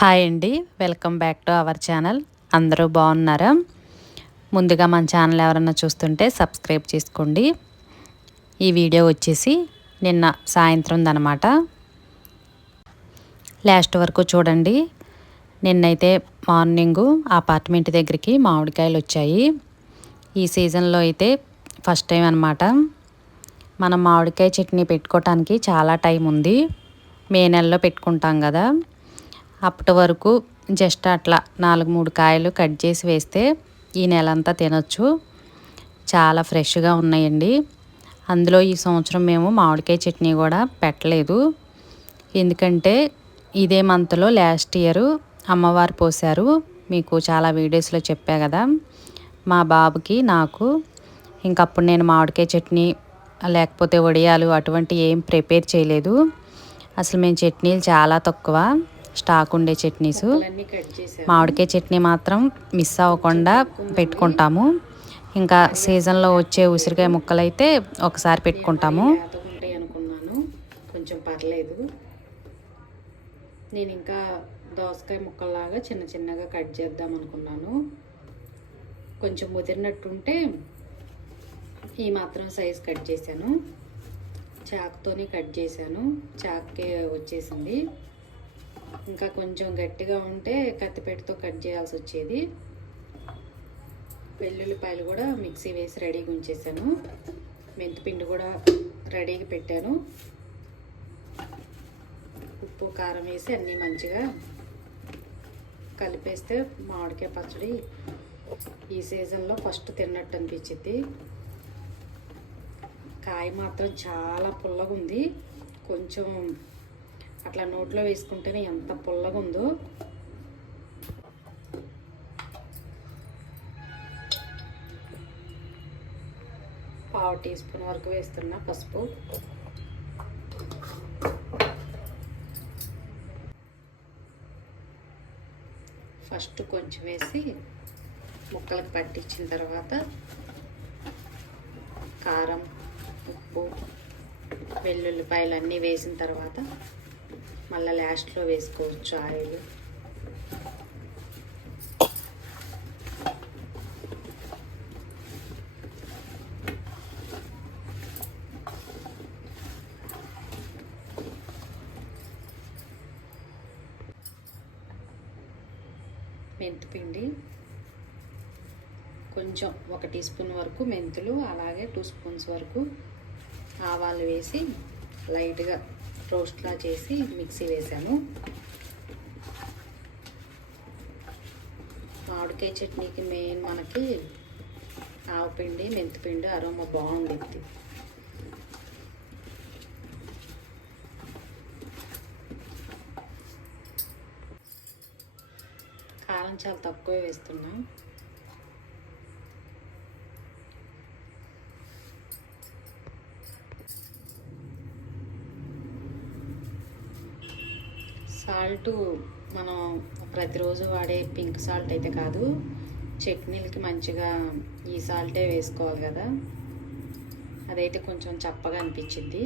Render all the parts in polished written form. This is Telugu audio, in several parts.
హాయ్ అండి, welcome back to our channel. అందరూ బాగున్నారా? ముందుగా మన ఛానల్ ఎవరన్నా చూస్తుంటే సబ్స్క్రైబ్ చేసుకోండి. ఈ వీడియో వచ్చేసి నిన్న సాయంత్రం దనమాట. లాస్ట్ వరకు చూడండి. నిన్నైతే మార్నింగు అపార్ట్మెంట్ దగ్గరికి మామిడికాయలు వచ్చాయి. ఈ సీజన్లో అయితే ఫస్ట్ టైం అనమాట. మనం మామిడికాయ చట్నీ పెట్టుకోవటానికి చాలా టైం ఉంది. మే నెలలో పెట్టుకుంటాం కదా, అప్పటి వరకు జస్ట్ అట్లా 4-3 కాయలు కట్ చేసి వేస్తే ఈ నెలంతా తినొచ్చు. చాలా ఫ్రెష్గా ఉన్నాయండి. అందులో ఈ సంవత్సరం మేము మామిడికాయ చట్నీ కూడా పెట్టలేదు. ఎందుకంటే ఇదే మంత్లో లాస్ట్ ఇయర్ అమ్మవారు పోసారు. మీకు చాలా వీడియోస్లో చెప్పా కదా, మా బాబుకి నాకు. ఇంకప్పుడు నేను మామిడికాయ చట్నీ లేకపోతే వడియాలు అటువంటి ఏం ప్రిపేర్ చేయలేదు. అసలు మేము చట్నీలు చాలా తక్కువ, స్టాక్ ఉండే చట్నీస్. మామిడికాయ చట్నీ మాత్రం మిస్ అవ్వకుండా పెట్టుకుంటాము. ఇంకా సీజన్లో వచ్చే ఉసిరికాయ ముక్కలు అయితే ఒకసారి పెట్టుకుంటాము. అనుకున్నాను, కొంచెం పర్లేదు. నేను ఇంకా దోసకాయ ముక్కల్లాగా చిన్న చిన్నగా కట్ చేద్దాం అనుకున్నాను. కొంచెం ముదిరినట్టుంటే ఈ మాత్రం సైజ్ కట్ చేశాను. చాకుతోనే కట్ చేశాను, చాకుకే వచ్చేసింది. ఇంకా కొంచెం గట్టిగా ఉంటే కత్తిపేటతో కట్ చేయాల్సి వచ్చేది. వెల్లుల్లిపాయలు కూడా మిక్సీ వేసి రెడీగా ఉంచేసాను. మెంతిపిండి కూడా రెడీగా పెట్టాను. ఉప్పు కారం వేసి అన్నీ మంచిగా కలిపేస్తే మామిడికాయ పచ్చడి ఈ సీజన్లో ఫస్ట్ తిన్నట్టు అనిపించింది. కాయ మాత్రం చాలా పుల్లగా ఉంది. కొంచెం అట్లా నోట్లో వేసుకుంటేనే ఎంత పుల్లగా ఉందో. ½ టీ స్పూన్ వరకు వేస్తున్నా పసుపు. ఫస్ట్ కొంచెం వేసి ముక్కలకు పట్టించిన తర్వాత కారం, ఉప్పు, వెల్లుల్లిపాయలు అన్నీ వేసిన తర్వాత మళ్ళీ లాస్ట్లో వేసుకోవచ్చు ఆయిల్. మెంతిపిండి కొంచెం 1 టీ స్పూన్ వరకు మెంతులు, అలాగే 2 స్పూన్స్ వరకు ఆవాలు వేసి లైట్గా రోస్ట్లా చేసి మిక్సీ వేసాను. మామిడికాయ చట్నీకి మెయిన్ మనకి ఆవపిండి, మెంతిపిండి అరోమా బాగుంటుంది. కారం చాలా తక్కువ వేస్తున్నా. సాల్ట్ మనం ప్రతిరోజు వాడే పింక్ సాల్ట్ అయితే కాదు, చట్నీలకి మంచిగా ఈ సాల్టే వేసుకోవాలి కదా. అదైతే కొంచెం చప్పగా అనిపించింది.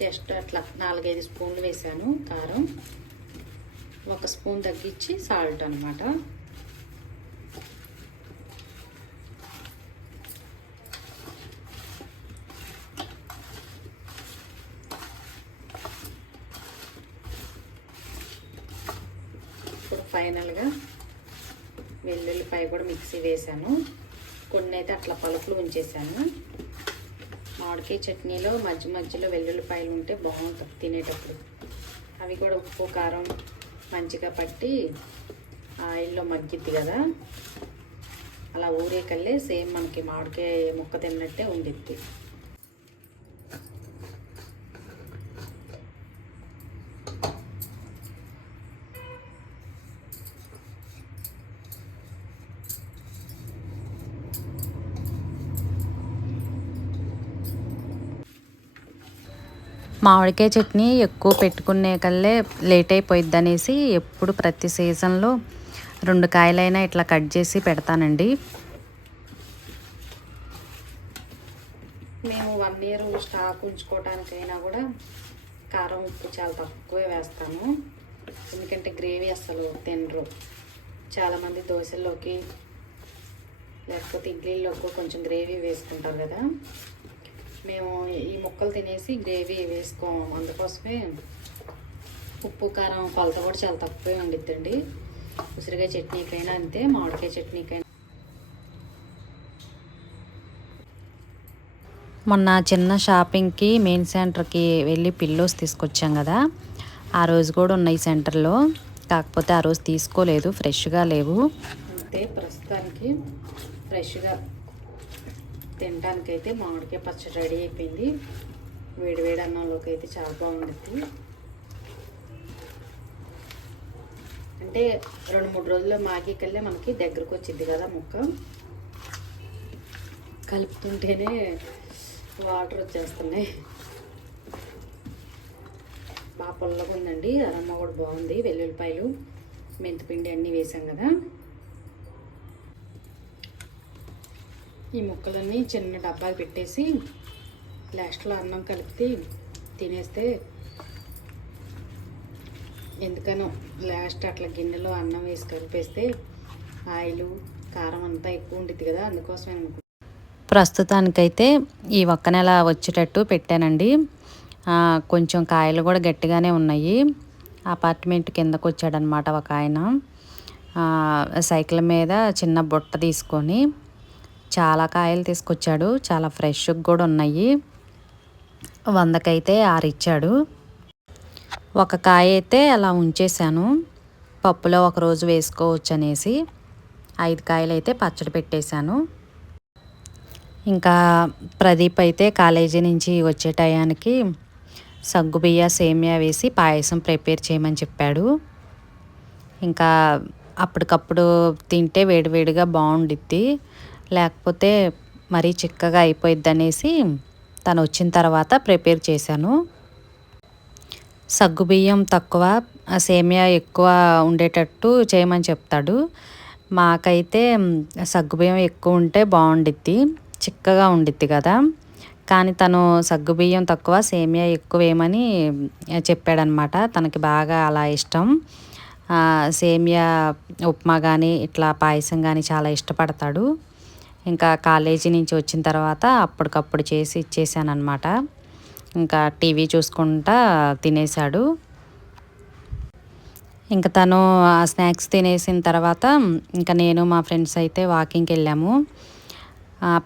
జస్ట్ అట్లా 4-5 స్పూన్లు వేసాను కారం, 1 స్పూన్ తగ్గించి సాల్ట్ అనమాట. ఇప్పుడు ఫైనల్గా వెల్లుల్లిపాయ కూడా మిక్సీ వేసాను. కొన్ని అయితే అట్లా పలుకులు ఉంచేసాను. మామిడికాయ చట్నీలో మధ్య మధ్యలో వెల్లుల్లిపాయలు ఉంటే బాగుంటుంది తినేటప్పుడు. అవి కూడా ఉప్పు కారం మంచిగా పట్టి ఆయిల్లో మగ్గిద్ది కదా, అలా ఊరేకల్లే సేమ్ మనకి మామిడికాయ ముక్క తిన్నట్టే ఉండిద్ది. మామిడికాయ చట్నీ ఎక్కువ పెట్టుకునే కల్లే లేట్ అయిపోయిద్ది అనేసి ఎప్పుడు ప్రతి సీజన్లో 2 కాయలైనా ఇట్లా కట్ చేసి పెడతానండి. మేము 1 ఇయర్ స్టాక్ ఉంచుకోవటానికైనా కూడా కారం ఉప్పు చాలా తక్కువే వేస్తాము, ఎందుకంటే గ్రేవీ అసలు తినరు. చాలామంది దోశల్లోకి లేకపోతే ఇడ్లీలోకి కొంచెం గ్రేవీ వేసుకుంటారు కదా, మేము ఈ ముక్కలు తినేసి గ్రేవీ వేసుకోము. అందుకోసమే ఉప్పు కారం కొలత కూడా చాలా తక్కువే ఉండిద్దండి. ఉసిరికాయ చట్నీకైనా అంతే, మామిడికాయ చట్నీకైనా. మొన్న చిన్న షాపింగ్కి మెయిన్ సెంటర్కి వెళ్ళి పిల్లోస్ తీసుకొచ్చాం కదా, ఆ రోజు కూడా ఉన్నాయి సెంటర్లో. కాకపోతే ఆ రోజు తీసుకోలేదు, ఫ్రెష్గా లేవు. అంతే, ప్రస్తుతానికి ఫ్రెష్గా తినడానికైతే మామిడికాయ పచ్చడి రెడీ అయిపోయింది. వేడివేడి అన్నంలోకి అయితే చాలా బాగుంటుంది. అంటే 2-3 రోజుల్లో మాగి కల్లే మనకి దగ్గరకు వచ్చింది కదా ముక్క. కలుపుతుంటేనే వాటర్ వచ్చేస్తున్నాయి. బాగా పుల్లగా ఉందండి. అరమ్మ కూడా బాగుంది. వెల్లుల్లిపాయలు, మెంతిపిండి అన్నీ వేసాం కదా. ఈ ముక్కలన్నీ చిన్న డబ్బాలు పెట్టేసి లాస్ట్లో అన్నం కలిపి తినేస్తే, ఎందుకనో లాస్ట్ అట్లా గిన్నెలో అన్నం వేసి కలిపేస్తే ఆయిల్ కారం అంతా ఎక్కువ ఉంటుంది కదా, అందుకోసమే అనుకుంటున్నాను. ప్రస్తుతానికైతే ఈ ఒక్క నెల వచ్చేటట్టు పెట్టానండి. కొంచెం కాయలు కూడా గట్టిగానే ఉన్నాయి. అపార్ట్మెంట్ కిందకు వచ్చాడనమాట ఒక ఆయన, సైకిల్ మీద చిన్న బుట్ట తీసుకొని చాలా కాయలు తీసుకొచ్చాడు. చాలా ఫ్రెష్గా కూడా ఉన్నాయి. 100కైతే 6 ఇచ్చాడు. ఒక కాయ అయితే అలా ఉంచేసాను, పప్పులో ఒకరోజు వేసుకోవచ్చు అనేసి. 5 కాయలు అయితే పచ్చడి పెట్టేశాను. ఇంకా ప్రదీప్ అయితే కాలేజీ నుంచి వచ్చే టయానికి సగ్గుబియ్య సేమియా వేసి పాయసం ప్రిపేర్ చేయమని చెప్పాడు. ఇంకా అప్పటికప్పుడు తింటే వేడివేడిగా బాగుండిద్ది, లేకపోతే మరీ చిక్కగా అయిపోయిద్ది అనేసి తను వచ్చిన తర్వాత ప్రిపేర్ చేశాను. సగ్గుబియ్యం తక్కువ, సేమియా ఎక్కువ ఉండేటట్టు చేయమని చెప్తాడు. మాకైతే సగ్గుబియ్యం ఎక్కువ ఉంటే బాగుండిద్ది, చిక్కగా ఉండిద్ది కదా. కానీ తను సగ్గుబియ్యం తక్కువ, సేమియా ఎక్కువ వేయమని చెప్పాడనమాట. తనకి బాగా అలా ఇష్టం. సేమియా ఉప్మా కానీ ఇట్లా పాయసం కానీ చాలా ఇష్టపడతాడు. ఇంకా కాలేజీ నుంచి వచ్చిన తర్వాత అప్పటికప్పుడు చేసి ఇచ్చేసాను అనమాట. ఇంకా టీవీ చూసుకుంటా తినేశాడు. ఇంకా తను ఆ స్నాక్స్ తినేసిన తర్వాత ఇంకా నేను మా ఫ్రెండ్స్ అయితే వాకింగ్కి వెళ్ళాము.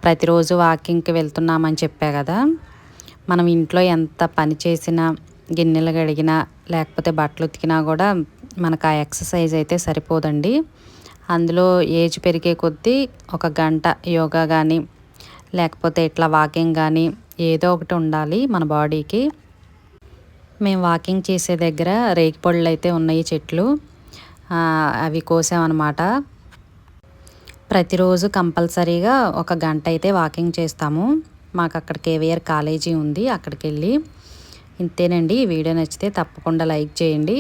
ప్రతిరోజు వాకింగ్కి వెళ్తున్నామని చెప్పా కదా. మనం ఇంట్లో ఎంత పని చేసినా, గిన్నెలు కడిగినా లేకపోతే బట్టలు ఉతికినా కూడా మనకు ఆ ఎక్సర్సైజ్ అయితే సరిపోదండి. అందులో ఏజ్ పెరిగే కొద్దీ 1 గంట యోగా కానీ లేకపోతే ఇట్లా వాకింగ్ కానీ ఏదో ఒకటి ఉండాలి మన బాడీకి. మేము వాకింగ్ చేసే దగ్గర రేగిపళ్ళు అయితే ఉన్నాయి చెట్లు, అవి కోసామన్నమాట. ప్రతిరోజు కంపల్సరీగా 1 గంట అయితే వాకింగ్ చేస్తాము. మాకు అక్కడ కేవీఆర్ కాలేజీ ఉంది, అక్కడికి వెళ్ళి. ఇంతేనండి. ఈ వీడియో నచ్చితే తప్పకుండా లైక్ చేయండి.